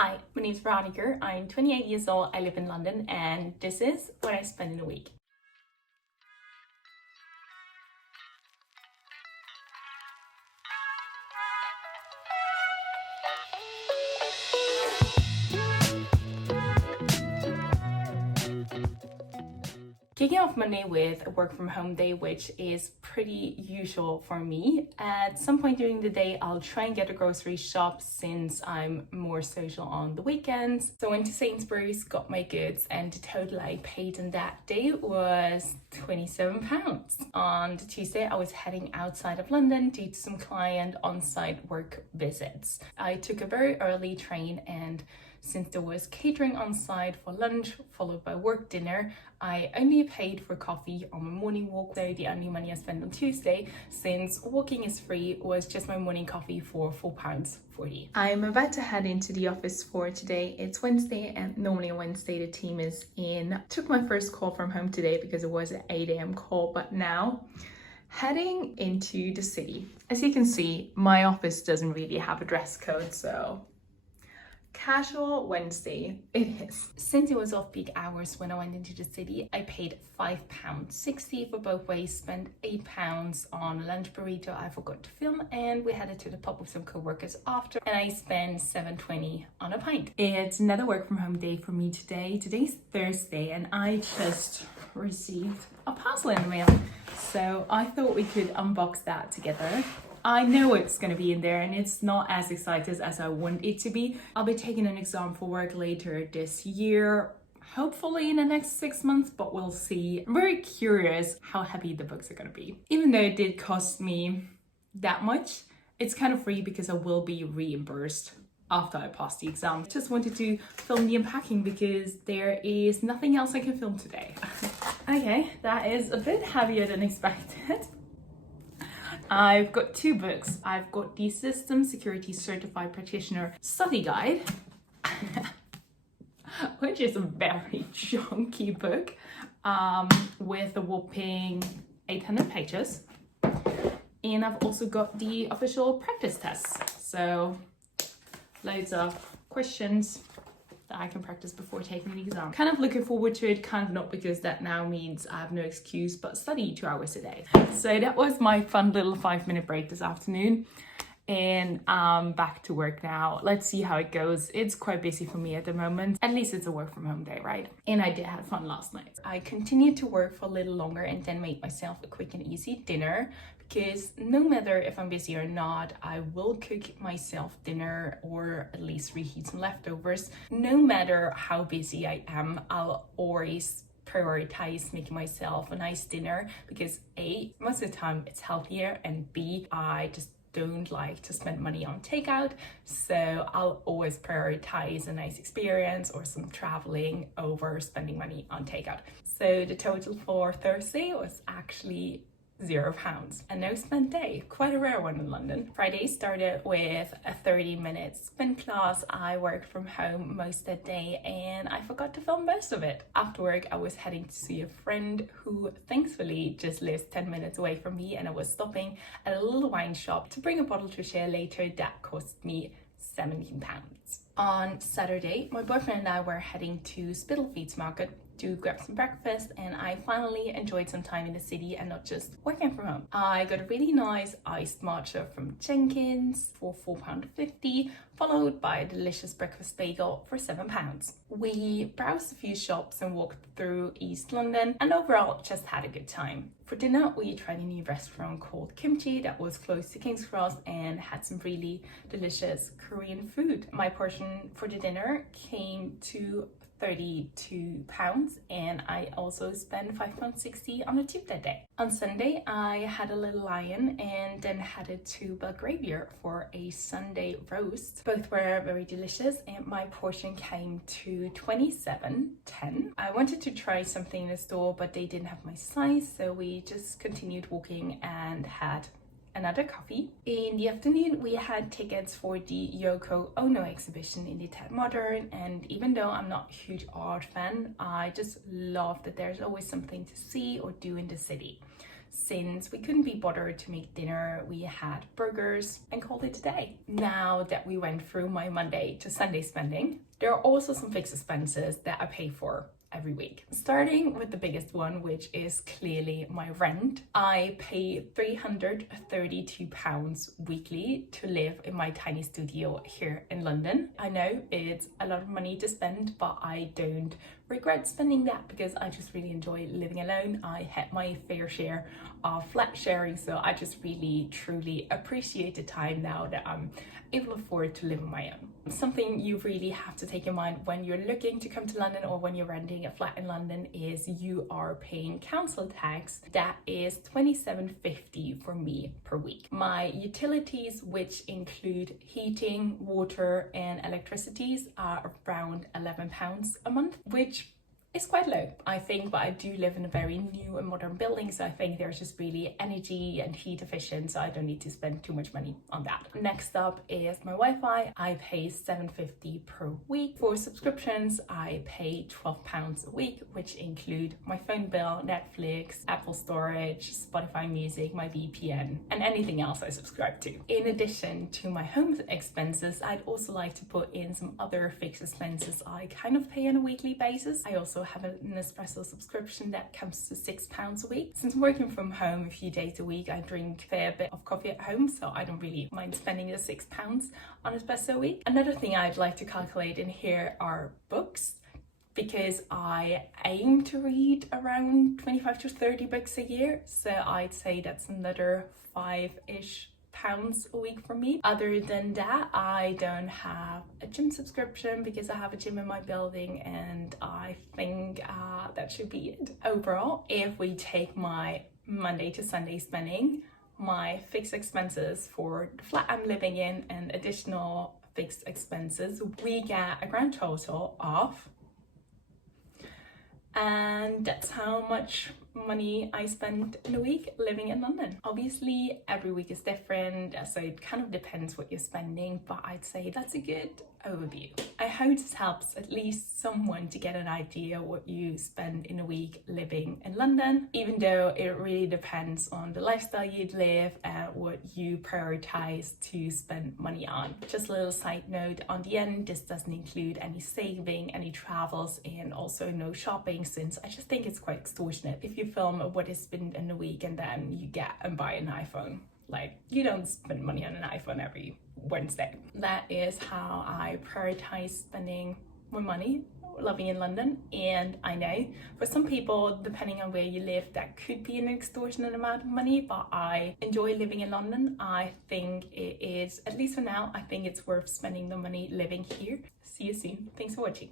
Hi, my name is Veronica. I'm 28 years old. I live in London, and this is what I spend in a week. Kicking off Monday with a work from home day, which is pretty usual for me. At some point during the day, I'll try and get a grocery shop since I'm more social on the weekends. So I went to Sainsbury's, got my goods, and the total I paid on that day was £27. On the Tuesday, I was heading outside of London due to some client on-site work visits. I took a very early train, and since there was catering on site for lunch followed by work dinner, I only paid for coffee on my morning walk. So the only money I spent on Tuesday, since walking is free, was just my morning coffee for £4.40. I'm about to head into the office for today. It's Wednesday, and normally on Wednesday the team is in. Took my first call from home today because it was an 8 a.m. call, but now heading into the city. As you can see, my office doesn't really have a dress code, so casual Wednesday it is. Since it was off-peak hours when I went into the city, I paid £5.60 for both ways, spent £8 on a lunch burrito I forgot to film, and we headed to the pub with some co-workers after, and I spent £7.20 on a pint. It's another work from home day for me today. Today's Thursday, and I just received a parcel in the mail, so I thought we could unbox that together. I know it's going to be in there, and it's not as excited as I want it to be. I'll be taking an exam for work later this year, hopefully in the next 6 months, but we'll see. I'm very curious how heavy the books are going to be. Even though it did cost me that much, it's kind of free because I will be reimbursed after I pass the exam. Just wanted to film the unpacking because there is nothing else I can film today. Okay, that is a bit heavier than expected. I've got two books. I've got the System Security Certified Practitioner Study Guide, which is a very chunky book, with a whopping 800 pages. And I've also got the official practice tests. So loads of questions that I can practice before taking the exam. Kind of looking forward to it, kind of not, because that now means I have no excuse but study 2 hours a day. So that was my fun little 5-minute break this afternoon, and I'm back to work now. Let's see how it goes. It's quite busy for me at the moment. At least it's a work from home day, right? And I did have fun last night. I continued to work for a little longer and then made myself a quick and easy dinner, because no matter if I'm busy or not, I will cook myself dinner or at least reheat some leftovers. No matter how busy I am, I'll always prioritize making myself a nice dinner because A, most of the time it's healthier, and B, I just don't like to spend money on takeout, so I'll always prioritize a nice experience or some traveling over spending money on takeout. So the total for Thursday was actually £0. A no spend day, quite a rare one in London. Friday started with a 30-minute spin class. I worked from home most of the day and I forgot to film most of it. After work, I was heading to see a friend who thankfully just lives 10 minutes away from me, and I was stopping at a little wine shop to bring a bottle to share later. That cost me £17. On Saturday, my boyfriend and I were heading to Spitalfields Market to grab some breakfast, and I finally enjoyed some time in the city and not just working from home. I got a really nice iced matcha from Jenkins for £4.50, followed by a delicious breakfast bagel for £7. We browsed a few shops and walked through East London, and overall just had a good time. For dinner, we tried a new restaurant called Kimchi that was close to King's Cross and had some really delicious Korean food. My portion for the dinner came to £32, and I also spent £5.60 on a tip that day. On Sunday, I had a little lion and then headed to Belgravia for a Sunday roast. Both were very delicious, and my portion came to £27.10. I wanted to try something in the store, but they didn't have my size, so we just continued walking and had another coffee. In the afternoon, we had tickets for the Yoko Ono exhibition in the Tate Modern, and even though I'm not a huge art fan, I just love that there's always something to see or do in the city. Since we couldn't be bothered to make dinner, we had burgers and called it a day. Now that we went through my Monday to Sunday spending, there are also some fixed expenses that I pay for every week. Starting with the biggest one, which is clearly my rent. I pay £332 weekly to live in my tiny studio here in London. I know it's a lot of money to spend, but I don't regret spending that because I just really enjoy living alone. I had my fair share of flat sharing, so I just really truly appreciate the time now that I'm able to afford to live on my own. Something you really have to take in mind when you're looking to come to London or when you're renting a flat in London is you are paying council tax. That is £27.50 for me per week. My utilities, which include heating, water and electricities, are around £11 a month, which is quite low, I think, but I do live in a very new and modern building, so I think there's just really energy and heat efficient, so I don't need to spend too much money on that. Next up is my Wi-Fi. I pay £7.50 per week. For subscriptions, I pay £12 a week, which include my phone bill, Netflix, Apple storage, Spotify music, my VPN, and anything else I subscribe to. In addition to my home expenses, I'd also like to put in some other fixed expenses I kind of pay on a weekly basis. I also have an Nespresso subscription that comes to £6 a week. Since I'm working from home a few days a week, I drink a fair bit of coffee at home, so I don't really mind spending the £6 on espresso a week. Another thing I'd like to calculate in here are books, because I aim to read around 25 to 30 books a year, so I'd say that's another £5-ish a week for me. Other than that, I don't have a gym subscription because I have a gym in my building, and I think that should be it. Overall, if we take my Monday to Sunday spending, my fixed expenses for the flat I'm living in and additional fixed expenses, we get a grand total of, and that's how much money I spend in a week living in London. Obviously, every week is different, so it kind of depends what you're spending, but I'd say that's a good overview. I hope this helps at least someone to get an idea what you spend in a week living in London, even though it really depends on the lifestyle you'd live and what you prioritize to spend money on. Just a little side note on the end, this doesn't include any saving, any travels, and also no shopping, since I just think it's quite extortionate if you film what is spent in a week and then you get and buy an iPhone. Like, you don't spend money on an iPhone every Wednesday. That is how I prioritize spending my money living in London. And I know for some people, depending on where you live, that could be an extortionate amount of money, but I enjoy living in London. I think it is, at least for now, I think it's worth spending the money living here. See you soon. Thanks for watching.